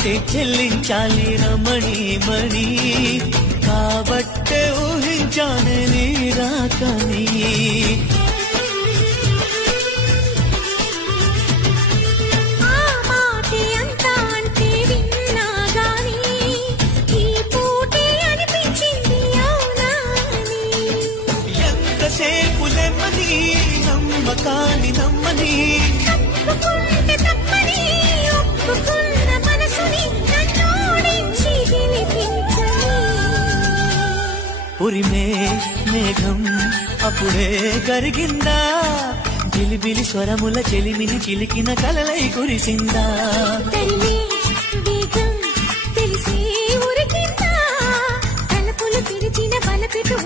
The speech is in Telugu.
అంటే చెల్లించాలి రమణి మణి కాబట్టే ఊహించానే నీ రాకని సేపులెమ్మని నమ్మకాన్ని నమ్మని ఉరిమే మేఘం అప్పుడే కరిగిందా జిలిబిలి స్వరముల చెలిమిని చిలికిన కలలై కురిసిందా తెలిసి ఉరికిందా తలుపులు తెరిచిన బలపెట్టు